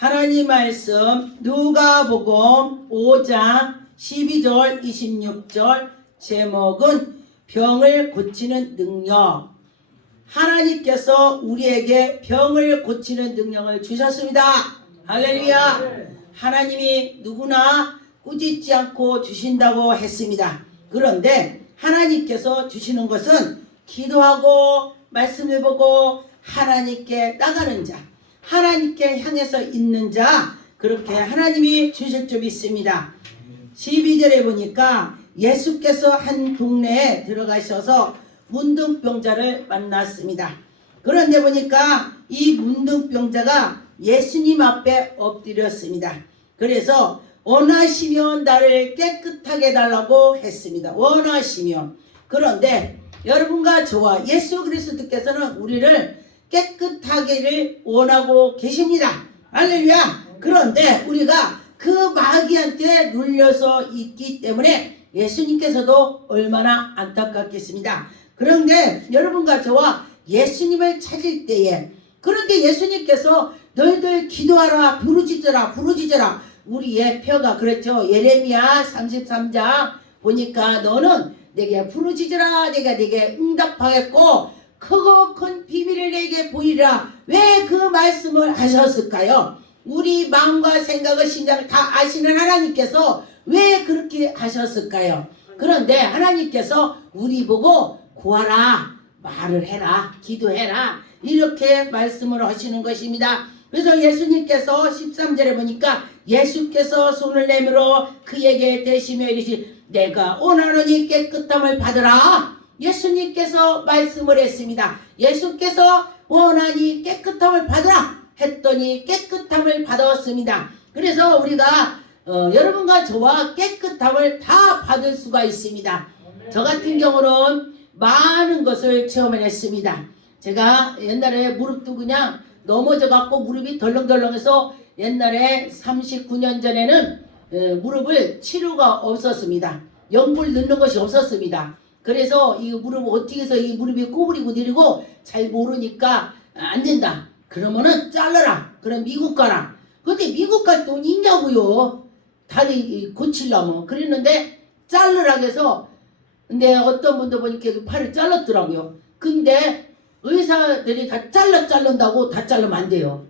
하나님 말씀 누가복음 5장 12절 26절 제목은 병을 고치는 능력. 하나님께서 우리에게 병을 고치는 능력을 주셨습니다. 할렐루야. 하나님이 누구나 꾸짖지 않고 주신다고 했습니다. 그런데 하나님께서 주시는 것은 기도하고 말씀을 보고 하나님께 나가는 자, 하나님께 향해서 있는 자, 그렇게 하나님이 주실 줄 믿습니다. 12절에 보니까 예수께서 한 동네에 들어가셔서 문둥병자를 만났습니다. 그런데 보니까 이 문둥병자가 예수님 앞에 엎드렸습니다. 그래서 원하시면 나를 깨끗하게 해달라고 했습니다. 원하시면. 그런데 여러분과 저와 예수 그리스도께서는 우리를 깨끗하기를 원하고 계십니다. 할렐루야. 그런데 우리가 그 마귀한테 눌려서 있기 때문에 예수님께서도 얼마나 안타깝겠습니다. 그런데 여러분과 저와 예수님을 찾을 때에, 그런데 예수님께서 너희들 기도하라, 부르짖어라. 우리의 표가 그렇죠. 예레미야 33장 보니까 너는 내게 부르짖으라, 내가 내게 응답하겠고 크고 큰 비밀을 내게 보이라. 왜 그 말씀을 하셨을까요? 우리 마음과 생각을 심장을 다 아시는 하나님께서 왜 그렇게 하셨을까요? 그런데 하나님께서 우리 보고 구하라, 말을 해라, 기도해라, 이렇게 말씀을 하시는 것입니다. 그래서 예수님께서 13절에 보니까 예수께서 손을 내밀어 그에게 대시며 이르시 내가 원하노니 깨끗함을 받으라. 예수님께서 말씀을 했습니다. 예수께서 원하니 깨끗함을 받으라 했더니 깨끗함을 받았습니다. 그래서 우리가 여러분과 저와 깨끗함을 다 받을 수가 있습니다. 저 같은 경우는 많은 것을 체험해냈습니다. 제가 옛날에 무릎도 그냥 넘어져갖고 무릎이 덜렁덜렁해서 옛날에 39년 전에는 무릎을 치료가 없었습니다. 연골 넣는 것이 없었습니다. 그래서 이 무릎 어떻게 해서 이 무릎이 꼬부리고 내리고 잘 모르니까 안 된다. 그러면은 잘라라. 그럼 미국 가라. 근데 미국 갈 돈이 있냐고요. 다리 고치려면. 그랬는데 자르라 해서, 근데 어떤 분도 보니까 팔을 잘랐더라고요. 근데 의사들이 다 자른다고 다 자르면 안 돼요.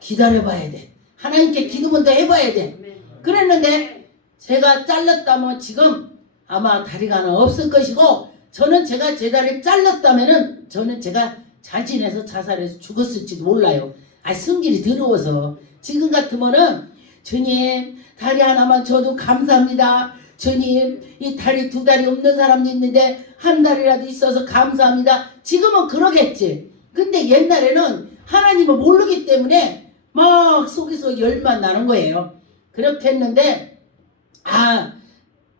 기다려봐야 돼. 하나님께 기도만 더 해봐야 돼. 그랬는데 제가 잘랐다면 지금 아마 다리가 하나 없을 것이고, 저는 제가 제 다리를 잘랐다면은 저는 제가 자진해서 자살해서 죽었을지도 몰라요. 성질이 더러워서. 지금 같으면은 주님 다리 하나만 줘도 감사합니다. 주님 이 다리 두 다리 없는 사람도 있는데 한 다리라도 있어서 감사합니다. 지금은 그러겠지. 근데 옛날에는 하나님을 모르기 때문에 막 속에서 열만 나는 거예요. 그렇게 했는데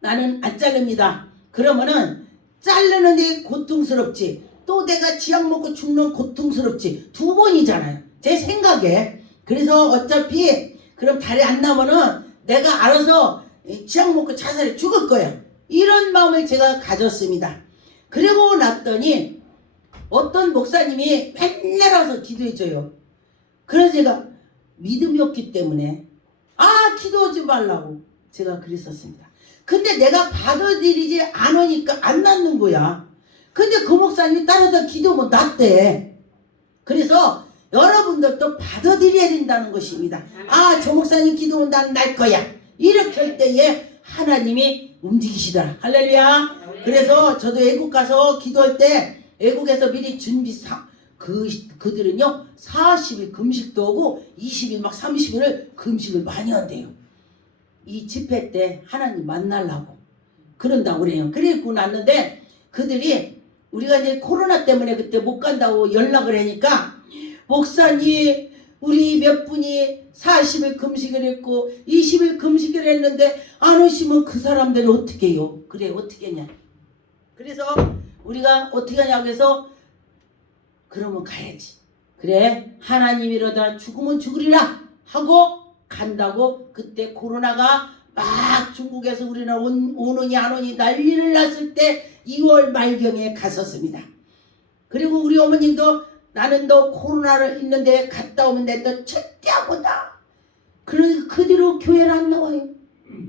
나는 안 자릅니다. 그러면은 자르는데 고통스럽지, 또 내가 지약 먹고 죽는 고통스럽지, 두 번이잖아요. 제 생각에. 그래서 어차피 그럼 다리 안 나면은 내가 알아서 지약 먹고 자살해 죽을 거야. 이런 마음을 제가 가졌습니다. 그리고 났더니 어떤 목사님이 맨날 와서 기도해줘요. 그래서 제가 믿음이 없기 때문에 기도하지 말라고 제가 그랬었습니다. 근데 내가 받아들이지 않으니까 안 낫는 거야. 근데 그 목사님이 따라서 기도하면 낫대. 그래서 여러분들도 받아들여야 된다는 것입니다. 저 목사님 기도하면 난 날 거야. 이렇게 할 때에 하나님이 움직이시더라. 할렐루야. 그래서 저도 외국 가서 기도할 때 외국에서 미리 그들은요 40일 금식도 하고 20일 막 30일을 금식을 많이 한대요. 이 집회 때 하나님 만나려고 그런다고 그래요. 그리고 났는데 그들이 우리가 이제 코로나 때문에 그때 못 간다고 연락을 하니까 목사님 우리 몇 분이 40일 금식을 했고 20일 금식을 했는데 안 오시면 그 사람들은 어떻게 해요? 그래 어떻게 하냐. 그래서 우리가 어떻게 하냐고 해서 그러면 가야지. 그래 하나님이로다 죽으면 죽으리라 하고 간다고. 그때 코로나가 막 중국에서 우리나라 오느니 안 오니 난리를 났을 때 2월 말경에 갔었습니다. 그리고 우리 어머님도 나는 너 코로나를 있는데 갔다 오면 내 또 절대 안 본다. 뒤로 교회를 안 나와요.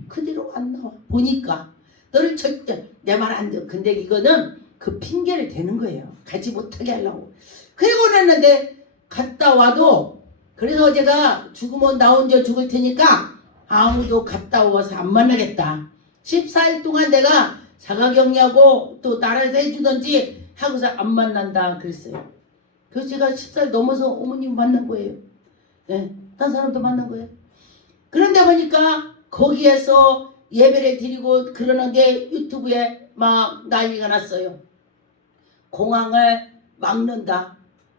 그 뒤로 안 나와. 보니까 너를 절대 내 말 안 돼. 근데 이거는 그 핑계를 대는 거예요. 가지 못하게 하려고. 그리고 그랬는데 갔다 와도 그래서 제가 죽으면 나 혼자 죽을 테니까 아무도 갔다 와서 안 만나겠다. 14일 동안 내가 자가격리하고 또 나라에서 해주던지 하고서 안 만난다 그랬어요. 그래서 제가 14일 넘어서 어머님 만난 거예요. 네, 딴 사람도 만난 거예요. 그런데 보니까 거기에서 예배를 드리고 그러는데 유튜브에 막 난리가 났어요. 공항을 막는다.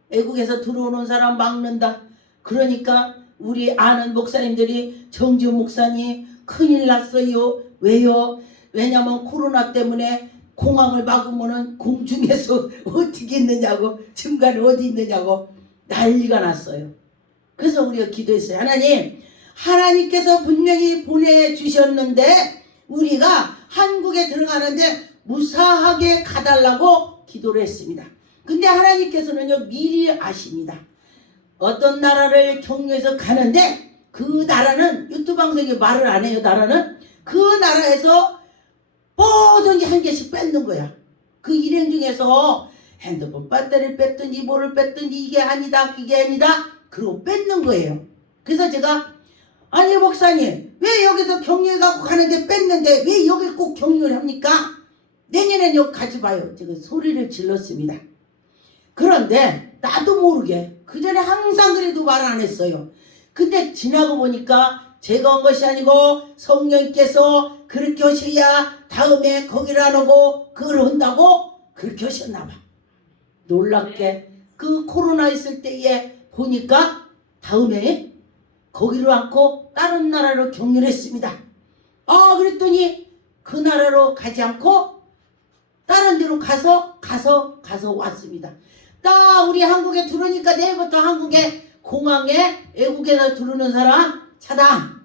외국에서 들어오는 사람 막는다. 그러니까 우리 아는 목사님들이 정지훈 목사님 큰일 났어요. 왜요? 왜냐면 코로나 때문에 공항을 막으면은 공중에서 어떻게 있느냐고, 중간에 어디 있느냐고 난리가 났어요. 그래서 우리가 기도했어요. 하나님께서 분명히 보내주셨는데 우리가 한국에 들어가는데 무사하게 가달라고 기도를 했습니다. 근데 하나님께서는요 미리 아십니다. 어떤 나라를 경유해서 가는데 그 나라는 유튜브 방송에 말을 안 해요. 나라는 그 나라에서 뭐든지 한 개씩 뺏는 거야. 그 일행 중에서 핸드폰 배터리를 뺐든지 뭐를 뺐든지 이게 아니다 그게 아니다 그러고 뺏는 거예요. 그래서 제가 아니 목사님 왜 여기서 격리해 갖고 가는데 뺐는데 왜 여기 꼭 격리를 합니까? 내년엔 여기 가지 마요. 제가 소리를 질렀습니다. 그런데 나도 모르게 그 전에 항상 그래도 말 안 했어요. 근데 지나고 보니까 제가 온 것이 아니고 성령께서 그렇게 하셔야 다음에 거기를 안 오고 그걸 한다고 그렇게 하셨나 봐. 놀랍게 그 코로나 있을 때에 보니까 다음에 거기로 않고 다른 나라로 격리를 했습니다. 그랬더니 그 나라로 가지 않고 다른 데로 가서 왔습니다. 딱 우리 한국에 들어오니까 내일부터 한국에 공항에 외국에서 들어오는 사람 차단.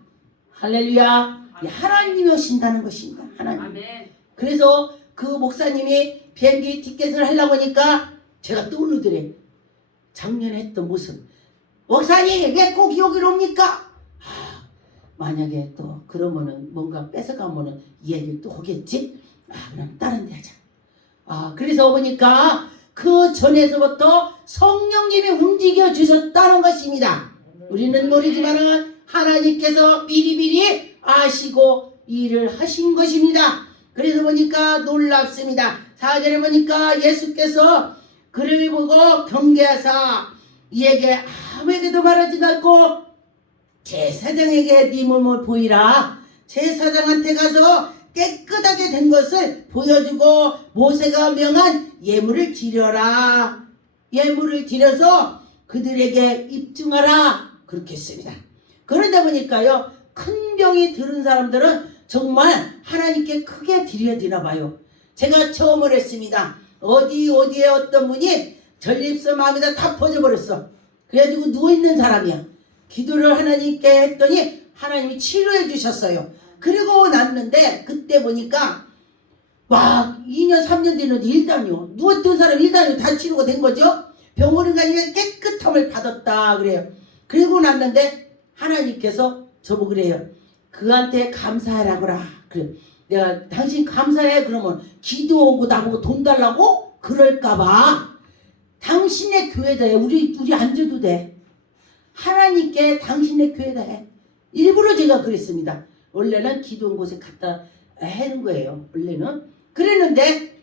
할렐루야. 하나님이 오신다는 것입니다. 하나님. 아멘. 그래서 그 목사님이 비행기 티켓을 하려고 하니까 제가 떠오르더래. 작년에 했던 모습. 목사님 왜 꼭 여기로 옵니까? 만약에 또 그러면은 뭔가 뺏어가면은 이 얘기를 또 하겠지? 그럼 다른 데 하자. 그래서 보니까 그 전에서부터 성령님이 움직여 주셨다는 것입니다. 우리는 모르지만은 하나님께서 미리미리 아시고 일을 하신 것입니다. 그래서 보니까 놀랍습니다. 4절에 보니까 예수께서 그를 보고 경계하사 이에게 아무에게도 말하지 않고 제사장에게 네 몸을 보이라. 제사장한테 가서 깨끗하게 된 것을 보여주고 모세가 명한 예물을 드려라. 예물을 드려서 그들에게 입증하라. 그렇게 했습니다. 그러다 보니까요 큰 병이 들은 사람들은 정말 하나님께 크게 드려야 되나 봐요. 제가 처음을 했습니다. 어디에 어떤 분이 전립선 마음에다 다 퍼져버렸어. 그래가지고 누워있는 사람이야. 기도를 하나님께 했더니 하나님이 치료해 주셨어요. 그리고 났는데 그때 보니까 와 2년 3년 됐는데 일단요 누웠던 사람 일단요 다 치료가 된 거죠. 병원에 가니까 깨끗함을 받았다 그래요. 그리고 났는데 하나님께서 저보고 그래요. 그한테 감사하라고라. 그래. 내가 당신 감사해 그러면 기도하고 나보고 돈 달라고 그럴까봐 당신의 교회다 해. 우리 안 줘도 돼. 하나님께 당신의 교회다 해. 일부러 제가 그랬습니다. 원래는 기도한 곳에 갖다 해는 거예요. 원래는 그랬는데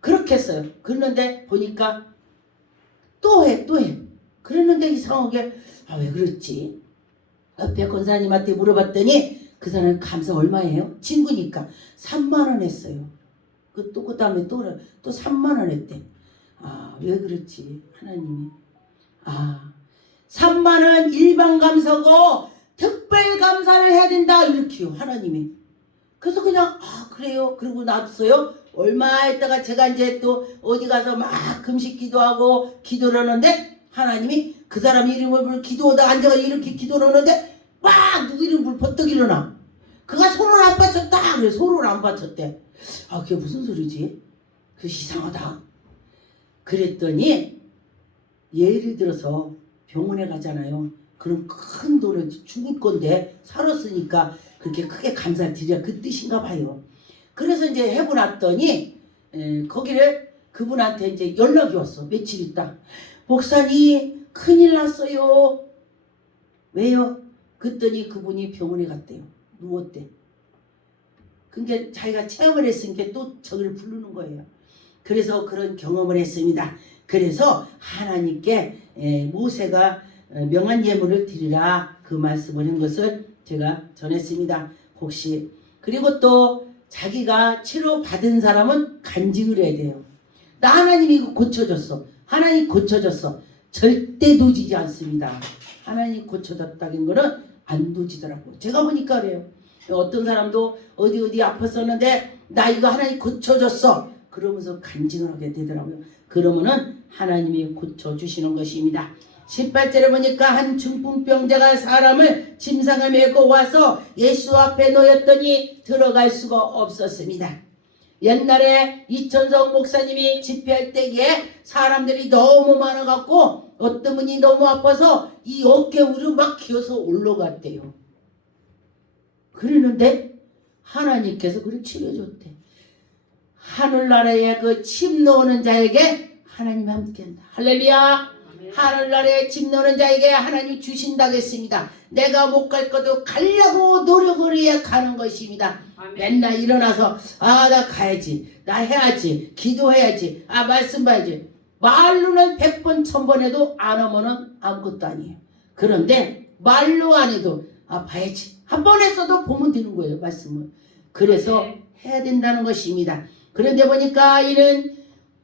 그렇게 했어요. 그랬는데 보니까 또 해. 그랬는데 이상하게 왜 그랬지? 옆에 권사님한테 물어봤더니 그 사람 감사 얼마예요? 친구니까 3만 원 했어요. 그 다음에 또 3만 원 했대. 왜 그렇지? 하나님이 3만 원 일반 감사고 특별 감사를 해야 된다 이렇게요. 하나님이. 그래서 그냥 그래요. 그러고 놨어요. 얼마 있다가 제가 이제 또 어디 가서 막 금식 기도하고 기도를 하는데 하나님이 그 사람 이름을 기도하다 앉아가 이렇게 기도를 하는데 막 누구 이름을 버떡 일어나. 그가 손을 안 받쳤다. 그래 손을 안 받쳤대. 그게 무슨 소리지? 그 이상하다. 그랬더니 예를 들어서 병원에 가잖아요. 그럼 큰 돈을 죽을 건데 살았으니까 그렇게 크게 감사를 드려 그 뜻인가 봐요. 그래서 이제 해고 났더니 거기를 그분한테 이제 연락이 왔어. 며칠 있다. 목사님 큰일 났어요. 왜요? 그랬더니 그분이 병원에 갔대요. 누웠대. 그러니까 자기가 체험을 했으니까 또 저기를 부르는 거예요. 그래서 그런 경험을 했습니다. 그래서 하나님께 모세가 명한 예물을 드리라 그 말씀을 한 것을 제가 전했습니다. 혹시 그리고 또 자기가 치료받은 사람은 간증을 해야 돼요. 나 하나님이 이거 고쳐줬어. 하나님 고쳐줬어. 절대 놓치지 않습니다. 하나님 고쳐줬다는 거는 안 놓치더라고. 제가 보니까 그래요. 어떤 사람도 어디 아팠었는데 나 이거 하나님 고쳐줬어. 그러면서 간증을 하게 되더라고요. 그러면은 하나님이 고쳐주시는 것입니다. 18절에 보니까 한 중풍병자가 사람을 짐승에 메고 와서 예수 앞에 놓였더니 들어갈 수가 없었습니다. 옛날에 이천성 목사님이 집회할 때에 사람들이 너무 많아갖고 어떤 분이 너무 아파서 이 어깨 위로 막 기어서 올라갔대요. 그러는데 하나님께서 그를 치료해줬대. 하늘나라에 그 침 놓는 자에게 하나님이 함께한다. 할렐루야. 하늘나라에 침 놓는 자에게 하나님이 주신다고 했습니다. 내가 못 갈 것도 가려고 노력을 해야 가는 것입니다. 아멘. 맨날 일어나서 나 가야지, 나 해야지, 기도해야지, 말씀 봐야지. 말로는 100번 1000번 해도 안 하면은 아무것도 아니에요. 그런데 말로 안 해도 봐야지. 한 번 했어도 보면 되는 거예요. 말씀을. 그래서 해야 된다는 것입니다. 그런데 보니까 이는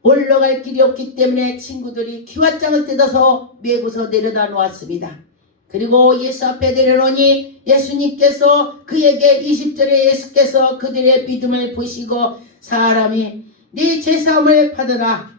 올라갈 길이 없기 때문에 친구들이 기왓장을 뜯어서 메고서 내려다 놓았습니다. 그리고 예수 앞에 내려놓으니 예수님께서 그에게 20절에 예수께서 그들의 믿음을 보시고 사람이 네 죄사함을 받으라,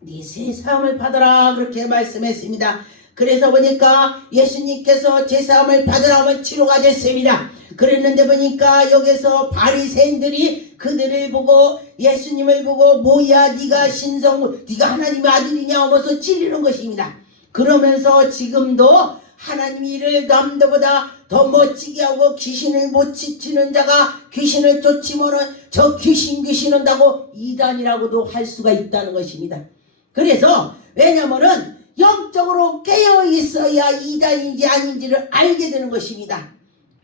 네 죄사함을 받으라 그렇게 말씀했습니다. 그래서 보니까 예수님께서 죄사함을 받으라 하면 치료가 됐습니다. 그랬는데 보니까 여기서 바리새인들이 그들을 보고 예수님을 보고 뭐야 네가 네가 하나님의 아들이냐 하면서 찌르는 것입니다. 그러면서 지금도 하나님 일을 남들보다 더 멋지게 하고 귀신을 못 쫓치는 자가 귀신을 쫓으면은 저 귀신 한다고 이단이라고도 할 수가 있다는 것입니다. 그래서 왜냐면은 영적으로 깨어 있어야 이단인지 아닌지를 알게 되는 것입니다.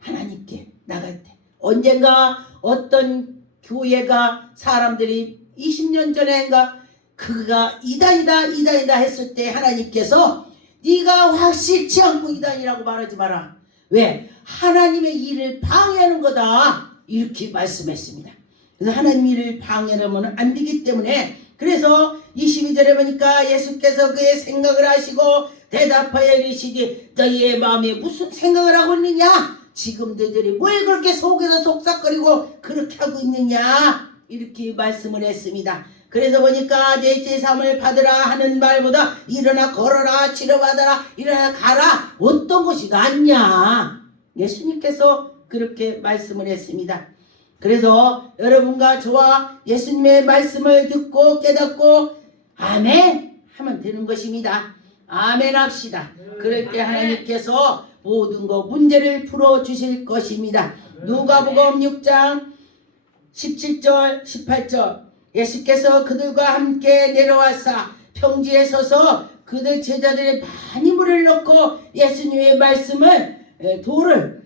하나님께 나갈 때 언젠가 어떤 교회가 사람들이 20년 전에인가 그가 이단이다 했을 때 하나님께서 네가 확실치 않고 이단이라고 말하지 마라. 왜? 하나님의 일을 방해하는 거다 이렇게 말씀했습니다. 그래서 하나님 일을 방해하면 안 되기 때문에 그래서 22절에 보니까 예수께서 그의 생각을 하시고 대답하여 이르시되 너희의 마음에 무슨 생각을 하고 있느냐? 지금 너희들이 뭘 그렇게 속에서 속삭거리고 그렇게 하고 있느냐? 이렇게 말씀을 했습니다. 그래서 보니까 내 제사함을 받으라 하는 말보다 일어나 걸어라 치료받아라 일어나 가라 어떤 것이 낫냐? 예수님께서 그렇게 말씀을 했습니다. 그래서 여러분과 저와 예수님의 말씀을 듣고 깨닫고 아멘 하면 되는 것입니다. 아멘 합시다. 그럴 때 하나님께서 모든 거 문제를 풀어주실 것입니다. 누가복음 6장 17절 18절 예수께서 그들과 함께 내려와서 평지에 서서 그들 제자들의 많이 물을 넣고 예수님의 말씀을 도를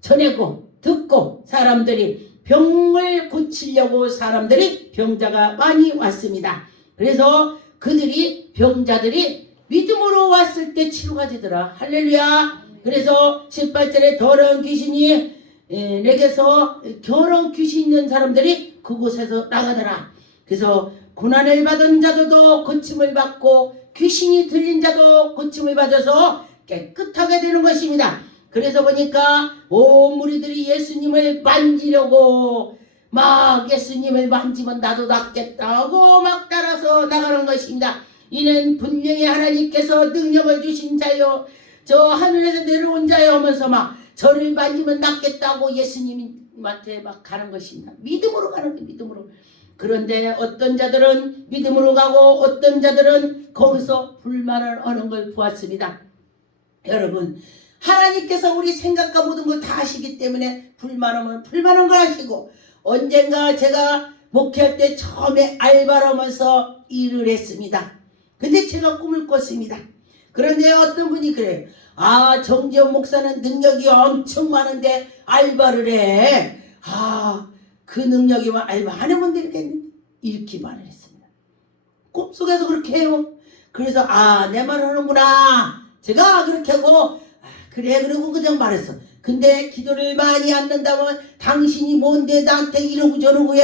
전하고 듣고 사람들이 병을 고치려고 사람들이 병자가 많이 왔습니다. 그래서 병자들이 믿음으로 왔을 때 치료가 되더라. 할렐루야. 그래서 18절에 더러운 귀신이 내게서 더러운 귀신 있는 사람들이 그곳에서 나가더라. 그래서 고난을 받은 자도 고침을 받고 귀신이 들린 자도 고침을 받아서 깨끗하게 되는 것입니다. 그래서 보니까 온 무리들이 예수님을 만지려고 막 예수님을 만지면 나도 낫겠다고 막 따라서 나가는 것입니다. 이는 분명히 하나님께서 능력을 주신 자요 저 하늘에서 내려온 자요 하면서 막 저를 만지면 낫겠다고 예수님한테 막 가는 것입니다. 믿음으로 가는 거예요. 믿음으로. 그런데 어떤 자들은 믿음으로 가고 어떤 자들은 거기서 불만을 하는 걸 보았습니다. 여러분, 하나님께서 우리 생각과 모든 걸 다 아시기 때문에 불만하면 불만한 걸 아시고, 언젠가 제가 목회할 때 처음에 알바를 하면서 일을 했습니다. 근데 제가 꿈을 꿨습니다. 그런데 어떤 분이 그래요. 아, 정지현 목사는 능력이 엄청 많은데 알바를 해. 아, 그 능력이면 알바 안 하면 되겠네. 이렇게 말을 했습니다. 꿈속에서 그렇게 해요. 그래서 아, 내 말을 하는구나. 제가 그렇게 하고 그래 그러고 그냥 말했어. 근데 기도를 많이 안 한다면 당신이 뭔데 나한테 이러고 저러고 해.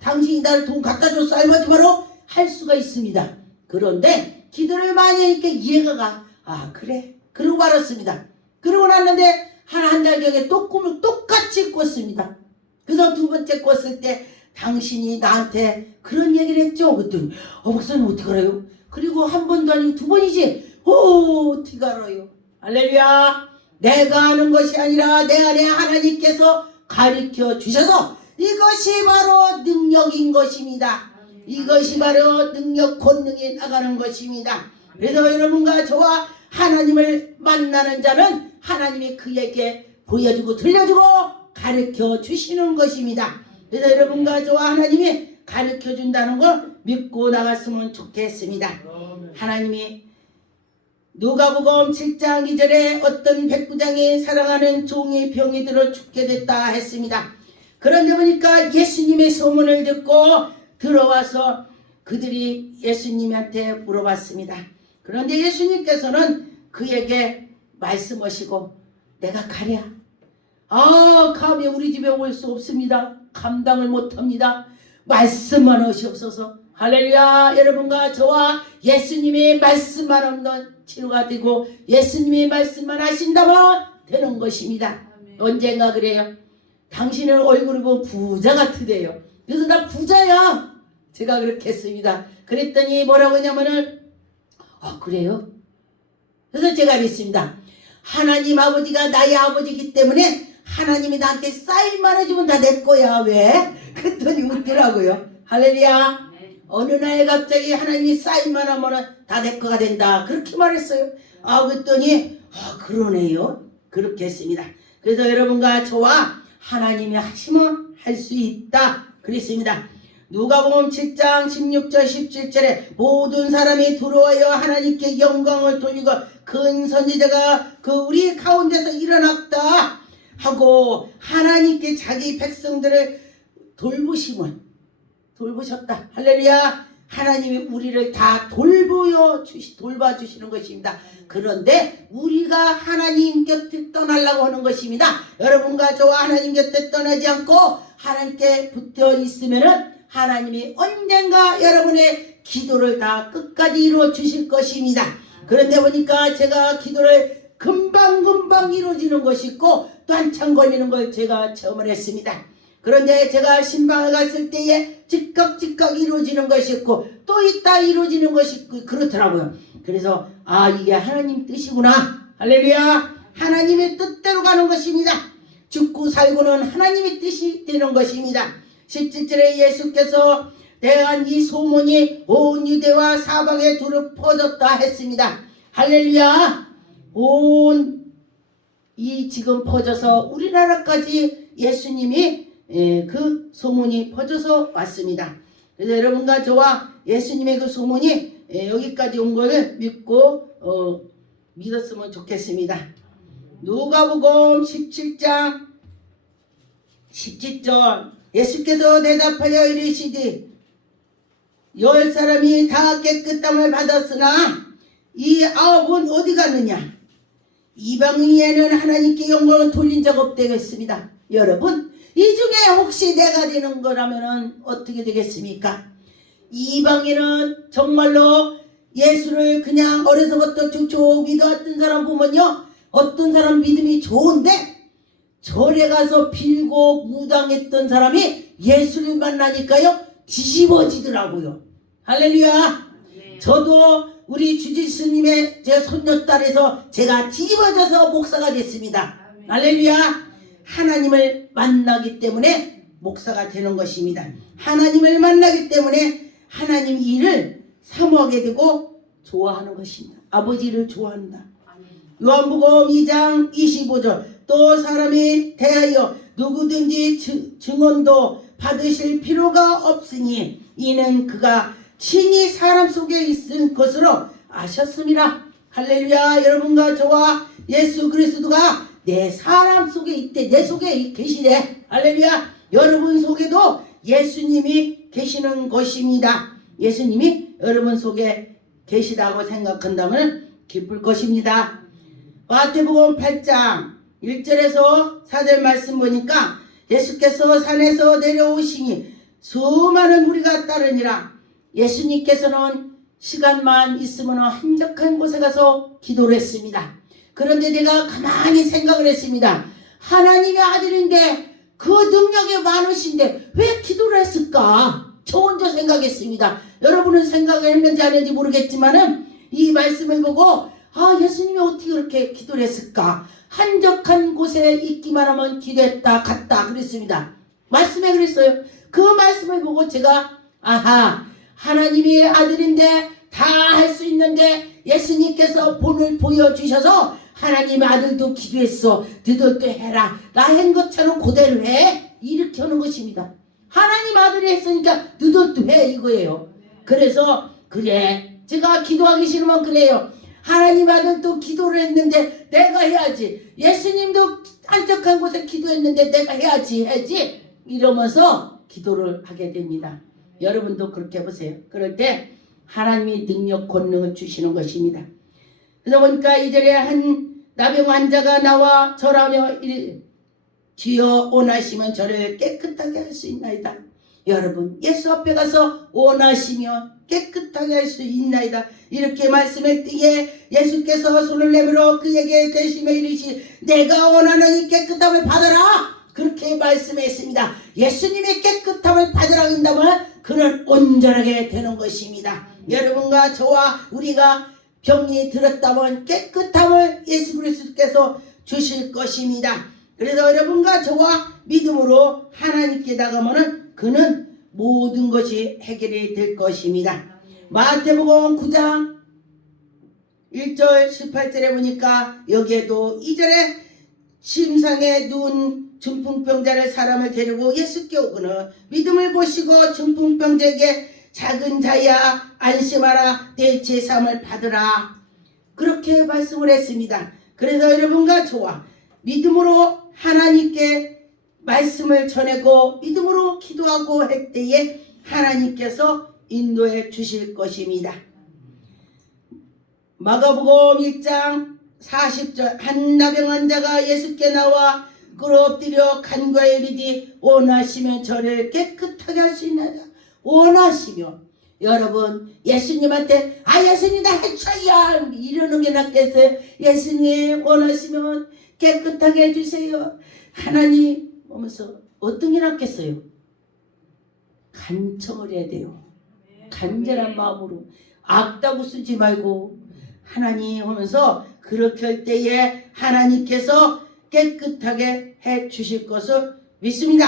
당신이 나를 돈 갖다 줬어 알바지 마로 할 수가 있습니다. 그런데 기도를 많이 하니까 이해가 가. 아 그래. 그러고 말았습니다. 그러고 났는데 한 달 경에 또 꿈을 똑같이 꿨습니다. 그래서 두 번째 꿨을 때 당신이 나한테 그런 얘기를 했죠. 그랬더니 목사님 어떻게 알아요? 그리고 한 번도 아니고 두 번이지. 어떻게 알아요? 할렐루야. 내가 아는 것이 아니라 내 안에 하나님께서 가르쳐 주셔서 이것이 바로 능력인 것입니다. 이것이 바로 능력 권능이 나가는 것입니다. 그래서 여러분과 저와 하나님을 만나는 자는 하나님이 그에게 보여주고 들려주고 가르쳐 주시는 것입니다. 그래서 여러분과 저와 하나님이 가르쳐 준다는 걸 믿고 나갔으면 좋겠습니다. 하나님이 누가복음 7장 2절에 어떤 백부장이 사랑하는 종이 병이 들어 죽게 됐다 했습니다. 그런데 보니까 예수님의 소문을 듣고 들어와서 그들이 예수님한테 물어봤습니다. 그런데 예수님께서는 그에게 말씀하시고 내가 가랴. 감히 우리 집에 올 수 없습니다. 감당을 못합니다. 말씀만 하시옵소서. 할렐루야. 여러분과 저와 예수님이 말씀만 없는 치료가 되고 예수님이 말씀만 하신다면 되는 것입니다. 언젠가 그래요. 당신은 얼굴을 보면 부자 같으대요. 그래서 나 부자야. 제가 그렇게 했습니다. 그랬더니 뭐라고 했냐면은 그래요? 그래서 제가 그랬습니다. 하나님 아버지가 나의 아버지이기 때문에 하나님이 나한테 쌀만 해주면 다 내 거야. 왜? 그랬더니 웃더라고요. 할렐루야. 어느 날 갑자기 하나님이 쌀만 하면 다 내 거가 된다. 그렇게 말했어요. 그랬더니 그러네요. 그렇게 했습니다. 그래서 여러분과 저와 하나님이 하시면 할 수 있다. 그랬습니다. 누가복음 7장 16절 17절에 모든 사람이 들어와여 하나님께 영광을 돌리고 큰 선지자가 그 우리 가운데서 일어났다 하고 하나님께 자기 백성들을 돌보셨다. 할렐루야. 하나님이 우리를 다 돌봐주시는 것입니다. 그런데 우리가 하나님 곁에 떠나려고 하는 것입니다. 여러분과 저와 하나님 곁에 떠나지 않고 하나님께 붙어 있으면은 하나님이 언젠가 여러분의 기도를 다 끝까지 이루어 주실 것입니다. 그런데 보니까 제가 기도를 금방 이루어지는 것이 있고 또 한참 걸리는 걸 제가 체험을 했습니다. 그런데 제가 신방을 갔을 때에 즉각 이루어지는 것이 있고 또 있다 이루어지는 것이 있고 그렇더라고요. 그래서 이게 하나님 뜻이구나. 할렐루야. 하나님의 뜻대로 가는 것입니다. 죽고 살고는 하나님의 뜻이 되는 것입니다. 17절에 예수께서 대한 이 소문이 온 유대와 사방에 두루 퍼졌다 했습니다. 할렐루야. 온 이 지금 퍼져서 우리나라까지 예수님이 그 소문이 퍼져서 왔습니다. 그래서 여러분과 저와 예수님의 그 소문이 여기까지 온 것을 믿고 믿었으면 좋겠습니다. 누가복음 17장 17절 예수께서 대답하여 이르시되 10사람이 다 깨끗함을 받았으나 이 9은 어디 갔느냐. 이방인에는 하나님께 영광을 돌린 적 없다겠습니다. 여러분 이 중에 혹시 내가 되는 거라면 어떻게 되겠습니까? 이방인은 정말로 예수를 그냥 어려서부터 쭉 믿어왔던 사람 보면요, 어떤 사람 믿음이 좋은데 절에 가서 빌고 무당했던 사람이 예수를 만나니까요 뒤집어지더라고요. 할렐루야. 저도 우리 주지스님의 제 손녀딸에서 제가 뒤집어져서 목사가 됐습니다. 할렐루야. 하나님을 만나기 때문에 목사가 되는 것입니다. 하나님을 만나기 때문에 하나님 일을 사모하게 되고 좋아하는 것입니다. 아버지를 좋아한다. 요한복음 2장 25절 또 사람이 대하여 누구든지 증언도 받으실 필요가 없으니 이는 그가 친히 사람 속에 있을 것으로 아셨습니다. 할렐루야. 여러분과 저와 예수 그리스도가 내 사람 속에 있대. 내 속에 계시대. 할렐루야. 여러분 속에도 예수님이 계시는 것입니다. 예수님이 여러분 속에 계시다고 생각한다면 기쁠 것입니다. 마태복음 8장 1절에서 4절 말씀 보니까 예수께서 산에서 내려오시니 수많은 무리가 따르니라. 예수님께서는 시간만 있으면 한적한 곳에 가서 기도를 했습니다. 그런데 내가 가만히 생각을 했습니다. 하나님의 아들인데 그 능력이 많으신데 왜 기도를 했을까? 저 혼자 생각했습니다. 여러분은 생각을 했는지 안 했는지 모르겠지만은 이 말씀을 보고 예수님이 어떻게 그렇게 기도를 했을까? 한적한 곳에 있기만 하면 기도했다 갔다 그랬습니다. 말씀에 그랬어요. 그 말씀을 보고 제가 하나님의 아들인데 다 할 수 있는데 예수님께서 본을 보여주셔서 하나님의 아들도 기도했어. 너희들도 해라. 나 한 것처럼 그대로 해. 이렇게 하는 것입니다. 하나님 아들이 했으니까 너희들도 해 이거예요. 그래서 그래 제가 기도하기 싫으면 그래요. 하나님 아들도 기도를 했는데 내가 해야지. 예수님도 한적한 곳에 기도했는데 내가 해야지 이러면서 기도를 하게 됩니다. 여러분도 그렇게 해보세요. 그럴 때 하나님이 능력 권능을 주시는 것입니다. 그래서 보니까 이절에 한 나병 환자가 나와 절하며 주여 원하시면 저를 깨끗하게 할 수 있나이다. 여러분 예수 앞에 가서 원하시면 깨끗하게 할 수 있나이다. 이렇게 말씀할 때에 예수께서 손을 내밀어 그에게 대시며 이르시 내가 원하는 이 깨끗함을 받아라. 그렇게 말씀했습니다. 예수님의 깨끗함을 받으라 한다면 그는 온전하게 되는 것입니다. 여러분과 저와 우리가 병이 들었다면 깨끗함을 예수 그리스도께서 주실 것입니다. 그래서 여러분과 저와 믿음으로 하나님께 나가면은 그는 모든 것이 해결이 될 것입니다. 마태복음 9장 1절 18절에 보니까 여기에도 2절에 심상에 누운 중풍병자를 사람을 데리고 예수께 오거늘 믿음을 보시고 중풍병자에게 작은 자야 안심하라 내 제사함을 받으라. 그렇게 말씀을 했습니다. 그래서 여러분과 저와 믿음으로 하나님께 말씀을 전하고 믿음으로 기도하고 할 때에 하나님께서 인도해 주실 것입니다. 마가복음 1장 40절 한 나병 환자가 예수께 나와 엎드려 간구하여 이르되 원하시면 저를 깨끗하게 할 수 있나이다. 원하시면 여러분 예수님한테 예수님 나 해쳐야 이러는 게 낫겠어요? 예수님 원하시면 깨끗하게 해주세요. 하나님 하면서 어떤 게 낫겠어요? 간청을 해야 돼요. 간절한 마음으로 악다구 쓰지 말고 하나님 하면서 그렇게 할 때에 하나님께서 깨끗하게 해 주실 것을 믿습니다.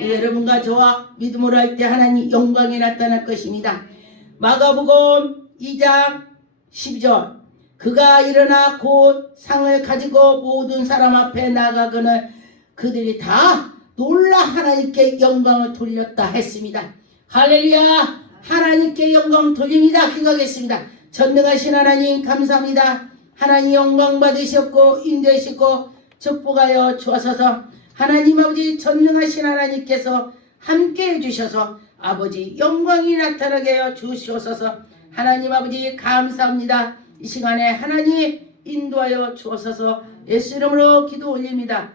여러분과 저와 믿음으로 할 때 하나님 영광이 나타날 것입니다. 마가복음 2장 12절 그가 일어나 곧 상을 가지고 모든 사람 앞에 나가거늘 그들이 다 놀라 하나님께 영광을 돌렸다 했습니다. 할렐루야. 하나님께 영광 돌립니다. 기도하겠습니다. 전능하신 하나님 감사합니다. 하나님 영광 받으셨고 인도하시고 축복하여 주옵소서. 하나님 아버지 전능하신 하나님께서 함께 해주셔서 아버지 영광이 나타나게 하여 주시옵소서. 하나님 아버지 감사합니다. 이 시간에 하나님 인도하여 주옵소서. 예수 이름으로 기도 올립니다.